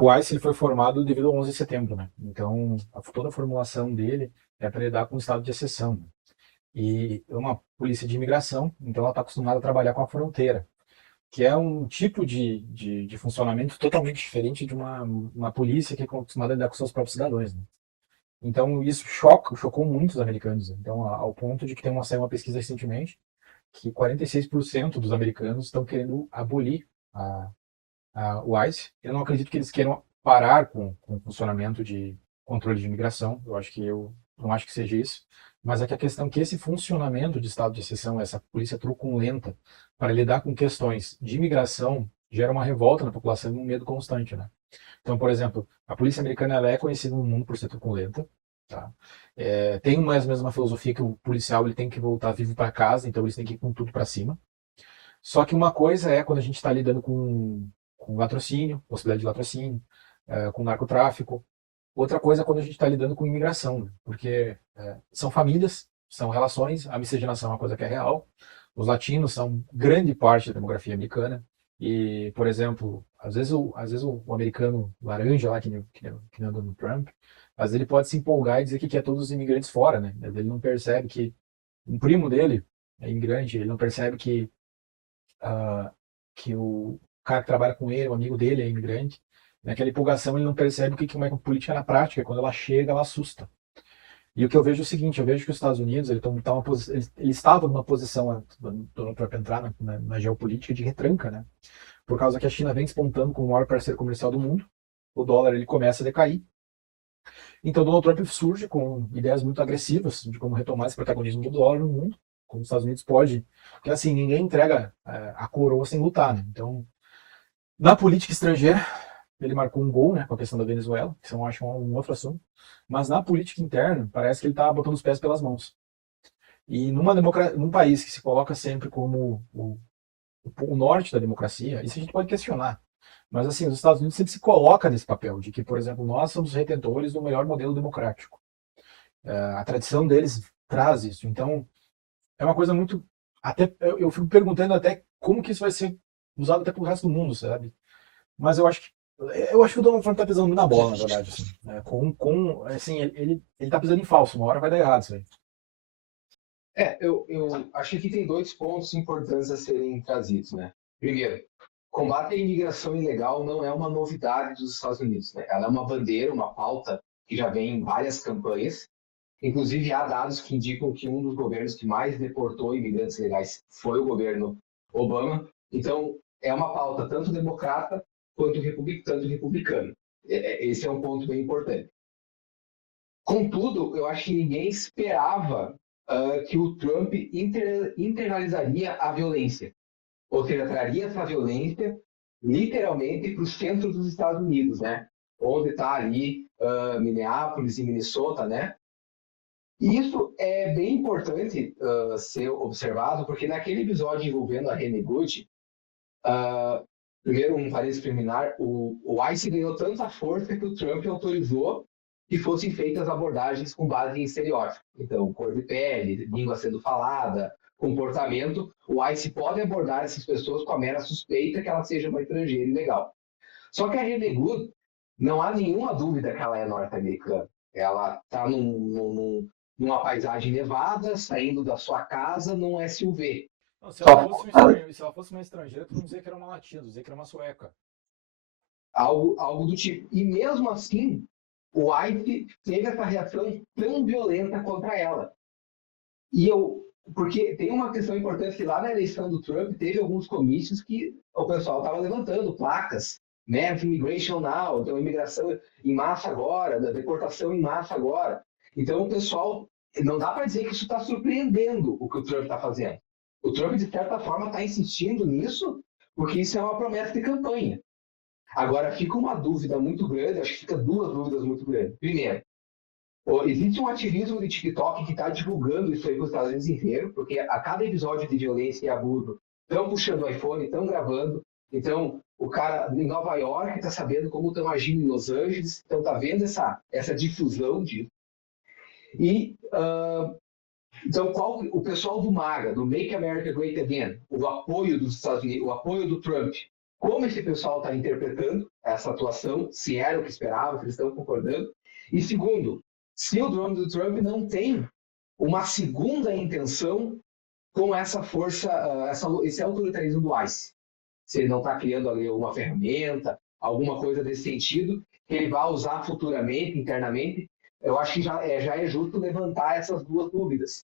O ICE ele foi formado devido ao 11 de setembro, né? Então, toda a formulação dele é para lidar com o estado de exceção, né? E é uma polícia de imigração, então ela está acostumada a trabalhar com a fronteira, que é um tipo de funcionamento totalmente diferente de uma polícia que é acostumada a lidar com seus próprios cidadãos, né? Então, isso chocou muitos americanos, né? Então, ao ponto de que saiu uma pesquisa recentemente que 46% dos americanos estão querendo abolir a, o ICE. Eu não acredito que eles queiram parar com o funcionamento de controle de imigração. Eu não acho que seja isso. Mas é que a questão é que esse funcionamento de estado de exceção, essa polícia truculenta para lidar com questões de imigração, gera uma revolta na população e um medo constante, né? Então, por exemplo, a polícia americana ela é conhecida no mundo por ser truculenta, tá? Tem mais ou menos uma filosofia que o policial ele tem que voltar vivo para casa, então eles têm que ir com tudo para cima. Só que uma coisa é quando a gente está lidando com latrocínio, possibilidade de latrocínio, com narcotráfico. Outra coisa é quando a gente está lidando com imigração, né? Porque são famílias, são relações, a miscigenação é uma coisa que é real. Os latinos são grande parte da demografia americana. E, por exemplo, às vezes o americano laranja lá, que nem o Donald Trump, às vezes ele pode se empolgar e dizer que quer todos os imigrantes fora, né? Ele não percebe que um primo dele é imigrante, ele não percebe ah, que o cara que trabalha com ele, o amigo dele, é imigrante. Naquela empolgação, ele não percebe o que é uma política na prática. Quando ela chega, ela assusta. E o que eu vejo é o seguinte: eu vejo que os Estados Unidos ele estava numa posição, do Donald Trump entrar na geopolítica de retranca, né? Por causa que a China vem despontando como o maior parceiro comercial do mundo, o dólar ele começa a decair. Então, Donald Trump surge com ideias muito agressivas de como retomar esse protagonismo do dólar no mundo, como os Estados Unidos pode. Porque assim, ninguém entrega a coroa sem lutar, né? Então, na política estrangeira, ele marcou um gol, né, com a questão da Venezuela, que eu acho um outro assunto. Mas na política interna, parece que ele está botando os pés pelas mãos. E num país que se coloca sempre como o norte da democracia, isso a gente pode questionar. Mas assim, os Estados Unidos sempre se coloca nesse papel de que, por exemplo, nós somos retentores do melhor modelo democrático. A tradição deles traz isso. Então, é uma coisa muito. Até eu fico perguntando até como que isso vai ser usado até pro resto do mundo, sabe? Mas eu acho que o Donald Trump tá pisando muito na bola, na verdade, assim. Assim, ele tá pisando em falso, uma hora vai dar errado isso aí. Eu acho que aqui tem dois pontos importantes a serem trazidos, né? Primeiro, combate à imigração ilegal não é uma novidade dos Estados Unidos, né? Ela é uma bandeira, uma pauta que já vem em várias campanhas. Inclusive, há dados que indicam que um dos governos que mais deportou imigrantes legais foi o governo Obama. Então, é uma pauta tanto democrata quanto republicana. Esse é um ponto bem importante. Contudo, eu acho que ninguém esperava que o Trump internalizaria a violência, ou seja, traria essa violência literalmente para o centro dos Estados Unidos, né? Onde está ali Minneapolis e Minnesota, né? E isso é bem importante ser observado, porque naquele episódio envolvendo a Renee Good, primeiro um parênteses preliminar, o ICE ganhou tanta força que o Trump autorizou que fossem feitas abordagens com base em estereótipo. Então, cor de pele, língua sendo falada, comportamento, o ICE pode abordar essas pessoas com a mera suspeita que ela seja uma estrangeira ilegal. Só que a Renee Good, não há nenhuma dúvida que ela é norte-americana. Ela está numa paisagem nevada, saindo da sua casa num SUV. Não, Só se ela fosse uma estrangeira, tu não dizia que era uma latina, tu dizia que era uma sueca. algo do tipo. E mesmo assim, o White teve essa reação tão violenta contra ela. Porque tem uma questão importante que lá na eleição do Trump teve alguns comícios que o pessoal estava levantando placas, Mass Immigration Now, então imigração em massa agora, da deportação em massa agora. Então o pessoal, não dá para dizer que isso está surpreendendo o que o Trump está fazendo. O Trump, de certa forma, está insistindo nisso porque isso é uma promessa de campanha. Agora, fica uma dúvida muito grande, acho que fica duas dúvidas muito grandes. Primeiro, existe um ativismo de TikTok que está divulgando isso aí para os Estados Unidos inteiro, porque a cada episódio de violência e abuso estão puxando o iPhone, estão gravando. Então, o cara em Nova York está sabendo como estão agindo em Los Angeles, então está vendo essa difusão disso. E, então, o pessoal do MAGA, do Make America Great Again, o apoio dos Estados Unidos, o apoio do Trump, como esse pessoal está interpretando essa atuação, se era o que esperava, se eles estão concordando. E segundo, se o drone do Trump não tem uma segunda intenção com essa força, esse autoritarismo do ICE. Se ele não está criando ali uma ferramenta, alguma coisa desse sentido, que ele vai usar futuramente, internamente, eu acho que já é justo levantar essas duas dúvidas.